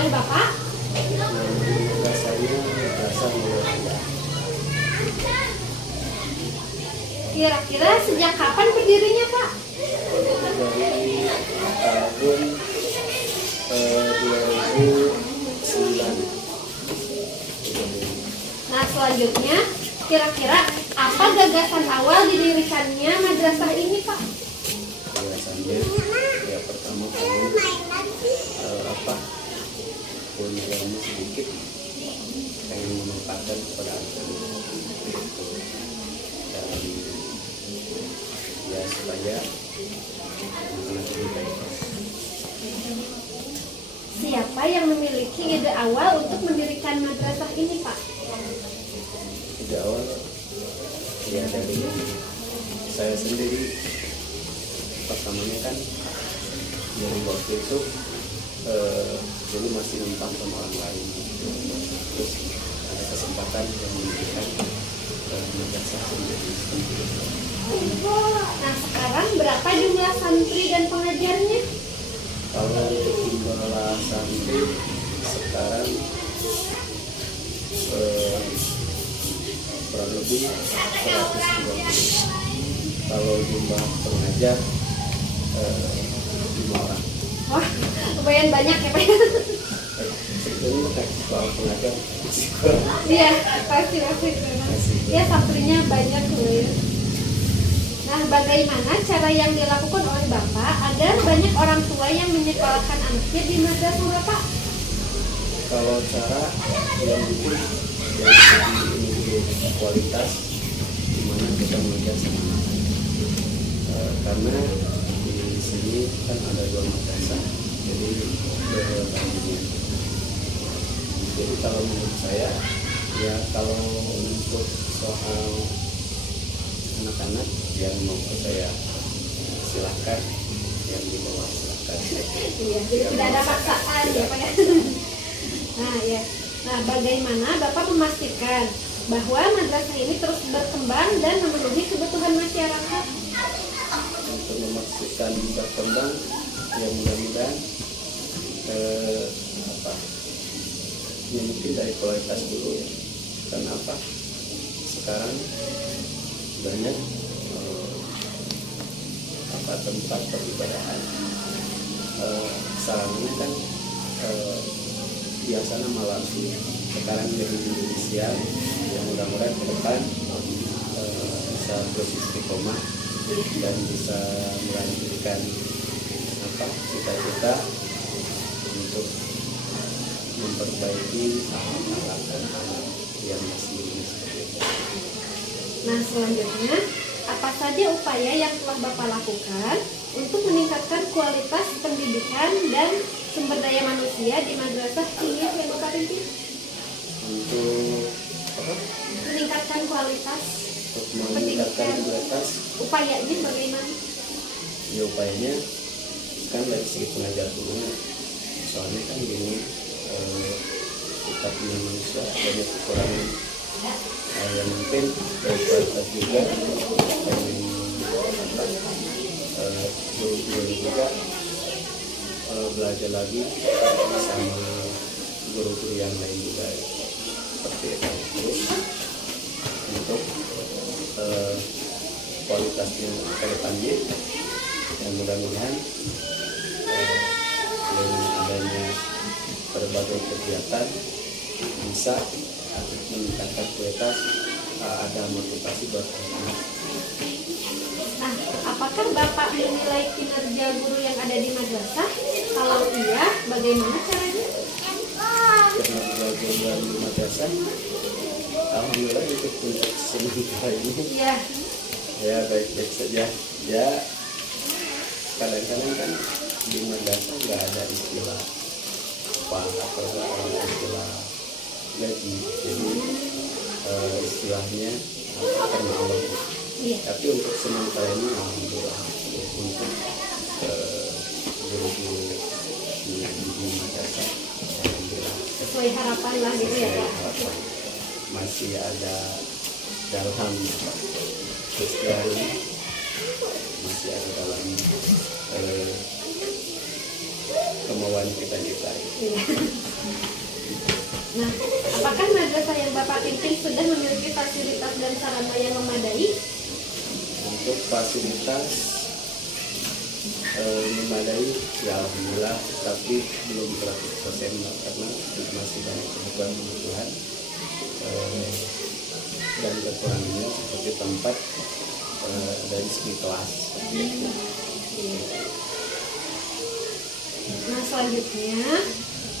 oleh Bapak? Rasanya rasa mulia. Kira-kira sejak kapan berdirinya, Pak? Dari tahun 2009. Nah, selanjutnya, kira-kira apa gagasan awal didirikannya madrasah ini, Pak? Biasanya ya pertama kali punya ilmu sedikit, pengen memanfaatkan kepada anak-anak itu, dan ya supaya anak-anak lebih baik. Siapa yang memiliki ide awal untuk mendirikan madrasah ini, Pak? Di awal ya dari saya sendiri. Pertamanya kan dari waktu itu dulu masih numpang sama orang lain, terus ada kesempatan yang memberikan madrasah sendiri. Nah, sekarang berapa jumlah santri dan pengajarnya? Kalau jumlah santri sekarang kurang lebih 120. Kalau jumlah pengajar 5 orang. Wah, lumayan banyak ya, Pak? Sebetulnya kan soal pengajar masih kurang. Iya, pasti. Ya, santrinya banyak loh ya. Nah, bagaimana cara yang dilakukan oleh Bapak agar banyak orang tua yang menyekolahkan anaknya di madrasah Bapak? Kalau cara yang bikin dari segi ini kualitas, gimana kita mengajar sama anak. Karena di sini kan ada 2 madrasah, jadi berbandingnya. Jadi kalau menurut saya, ya kalau untuk soal anak-anak yang mau saya silahkan, yang di bawah silahkan. Iya, jadi tidak ada paksaan ya, Pak ya. Nah, ya. Nah, bagaimana Bapak memastikan bahwa madrasah ini terus berkembang dan memenuhi kebutuhan masyarakat? Untuk memastikan berkembang, ya mudah-mudahan ya mungkin dari kualitas dulu ya. Kenapa? Sekarang banyak tempat peribadahan. Sarangnya kan biasanya malam sih. Sekarang jadi Indonesia, yang mudah-mudahan ke depan bisa terus istiqomah dan bisa melanjutkan cita-cita untuk memperbaiki anak-anak dan anak yang masih miskin. Nah, selanjutnya, apa saja upaya yang telah Bapak lakukan untuk meningkatkan kualitas pendidikan dan sumber daya manusia di madrasah ini yang Bapak pimpin? Untuk Meningkatkan kualitas untuk meningkatkan kualitas, upayanya bagaimana? ya upayanya kan dari segi pengajar gurunya. Soalnya kan gini, kita punya manusia banyak kekurangan. Yang mungkin dari kualitas juga, guru-guru juga belajar lagi sama guru-guru yang lain juga seperti itu. Terus untuk kualitasnya ke depannya, dan mudah-mudahan dengan adanya berbagai kegiatan bisa meningkatkan kualitas, ada motivasi buat anak. Nah, apakah Bapak menilai kinerja guru yang ada di madrasah? Kalau iya, bagaimana caranya? Karena belajar di madrasah, alhamdulillah untuk sementara ini Iya. ya baik-baik saja. Ya kadang-kadang kan di madrasah nggak ada istilah upah atau istilah gaji, jadi istilahnya karena Allah. Iya. Tapi untuk sementara ini alhamdulillah untuk guru-guru di madrasah alhamdulillah Sesuai harapan lah gitu ya, Pak. harapan. Masih ada dalam istilah ini, masih ada dalam kemauan kita. Iya. Nah, apakah madrasah yang Bapak pimpin sudah memiliki fasilitas dan sarana yang memadai? Untuk fasilitas memadai ya alhamdulillah, tapi belum 100% lah, karena masih banyak kebutuhan dan kekurangannya seperti tempat dari segi kelas seperti itu. Nah, selanjutnya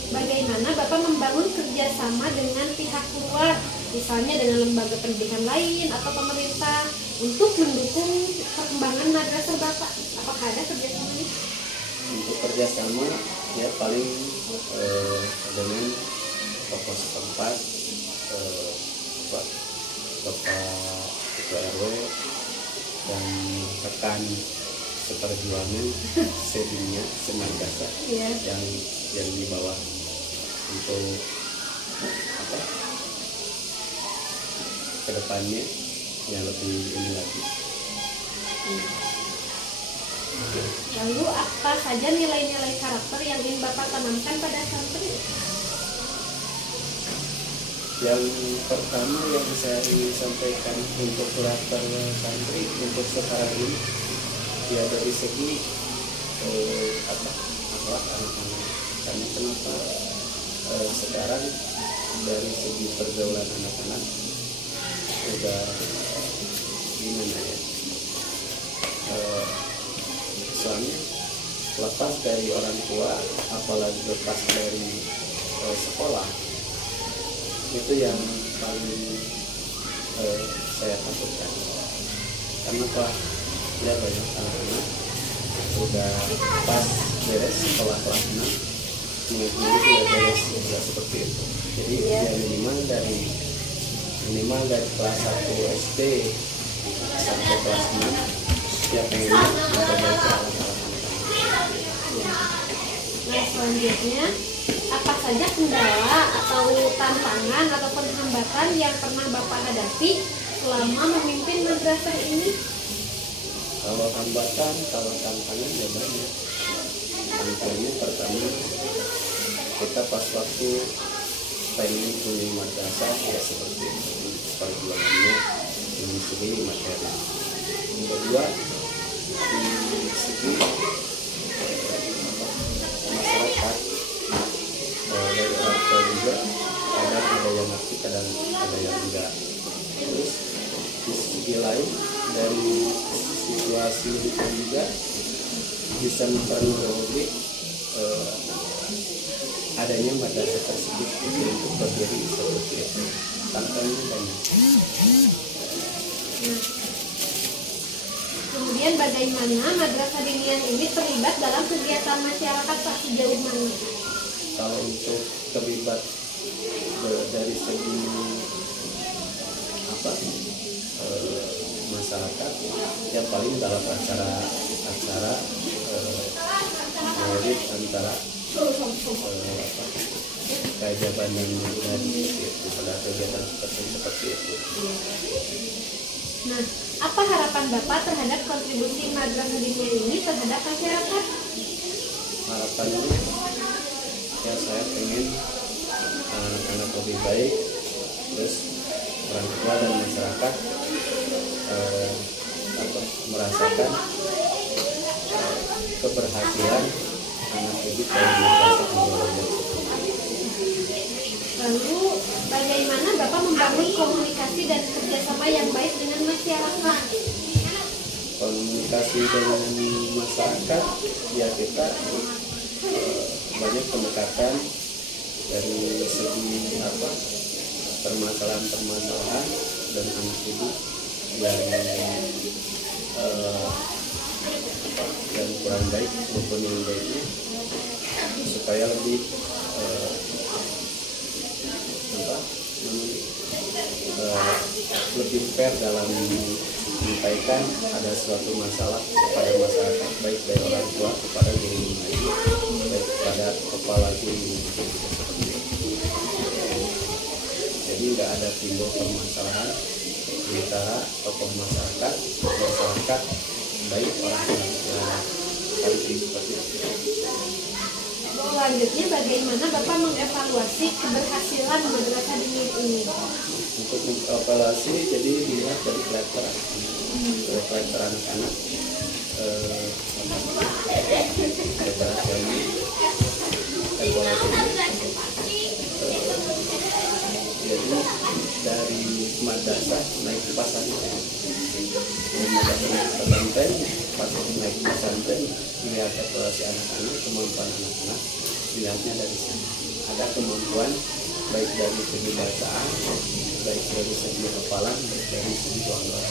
bagaimana Bapak membangun kerjasama dengan pihak luar, misalnya dengan lembaga pendidikan lain atau pemerintah untuk mendukung perkembangan madrasah Bapak? Apakah ada kerjasama ini? Untuk kerjasama ya paling dengan tokoh setempat, Bapak Ketua RW dan rekan seperjuangan sedunia semadrasah yang di bawah untuk kedepannya yang lebih ini lagi. Lalu apa saja nilai-nilai karakter yang ingin Bapak tanamkan pada santri? Yang pertama yang saya ingin sampaikan untuk karakter santri untuk sekarang ini ya dari segi akhlak anak-anak. Karena kenapa sekarang dari segi pergaulan anak-anak sudah gimana ya, soalnya lepas dari orang tua apalagi lepas dari sekolah, itu yang paling saya takutkan. Karena Pak, ya banyak anak-anak sudah pas beres sekolah kelas 6 mengikuti sudah beres ya, seperti itu. Jadi ya minimal dari kelas 1 SD sampai kelas 6 ya pengennya memperbaiki alat-alat anak-anak. Nah, selanjutnya apa saja kendala atau tantangan ataupun hambatan yang pernah Bapak hadapi selama memimpin madrasah ini? Kalau hambatan, kalau tantangan ya banyak. Tantangannya pertama, kita pas waktu pengen punya madrasah ya seperti itu, perjuangannya dengan segi materi. Yang kedua, di segi masyarakat, dari orang tua juga kadang ada yang ngerti, kadang ada yang enggak. Terus di segi lain dari situasi itu juga bisa mempengaruhi adanya madrasah tersebut untuk berdiri seperti itu. Tantangannya banyak. Kemudian bagaimana madrasah diniyah ini terlibat dalam kegiatan masyarakat Pak, sejauh mana? Kalau untuk terlibat dari segi masyarakat ya paling dalam acara maulid antara keajaiban dan pada kegiatan seperti itu. Nah, apa harapan Bapak terhadap kontribusi madrasah diniyah ini terhadap masyarakat? Harapannya ya saya pengen anak-anak lebih baik, terus orang tua dan masyarakat merasakan keberhasilan anak didik dari madrasah. Lalu bagaimana Bapak membangun komunikasi dan kerjasama yang baik dengan masyarakat? Komunikasi dengan masyarakat ya kita banyak pendekatan dari segi permasalahan dan anak didik yang kurang baik maupun yang baiknya supaya lebih lebih fair dalam menyampaikan ada suatu masalah kepada masyarakat, baik dari orang tua kepada guru mengaji, baik kepada kepala guru. Jadi nggak ada timbul permasalahan antara tokoh masyarakat baik orang tua santri seperti itu. selanjutnya bagaimana Bapak mengevaluasi keberhasilan madrasah diniyah ini? Untuk mengevaluasi, jadi dilihat dari karakter anak-anak, keberhasilan evaluasi. Jadi dari madrasah naik ke pesantren, pesantren pas naik ke pesantren, lihat evaluasi anak-anak, kemampuan anak-anak, dilihatnya dari sini. Ada kemampuan baik dari segi bacaan, baik dari segi hafalan, baik dari segi tuanggal.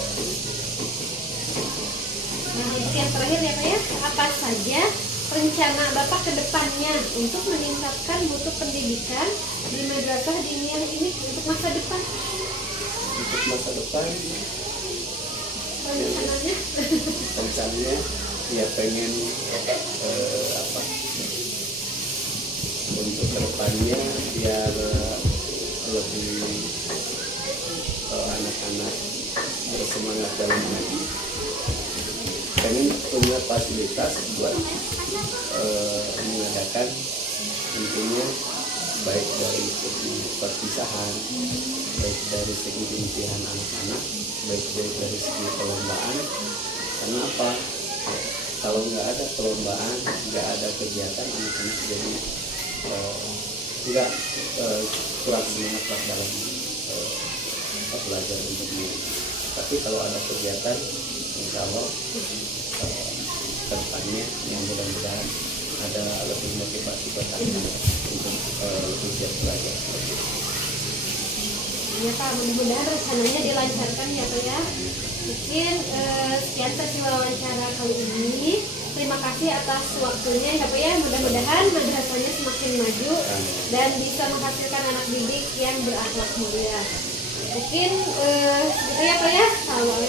Nah, untuk yang terakhir ya Pak ya, apa saja rencana Bapak ke depannya untuk meningkatkan mutu pendidikan di madrasah diniyah ini untuk masa depan? Untuk masa depan, rencananya ya pengen untuk kedepannya biar lebih anak-anak bersemangat dalam mengaji, pengen punya fasilitas buat mengadakan intinya baik dari segi perpisahan, baik dari segi impian anak-anak, baik dari segi perlombaan. Karena apa? Kalau nggak ada perlombaan, nggak ada kegiatan, anak-anak jadi nggak kurang semangat lah dalam belajar untuk mengaji. Tapi kalau ada kegiatan, insya Allah kedepannya yang mudah-mudahan ada lebih motivasi buat anak-anak untuk lebih giat belajar. Ya Pak, mudah-mudahan rencananya dilancarkan ya Pak ya. Mungkin sekian sesi wawancara kali ini. Terima kasih atas waktunya ya Pak ya. Mudah-mudahan madrasahnya semakin maju dan bisa menghasilkan anak didik yang berakhlak mulia. Mungkin segitu ya Pak ya. Assalamualaikum.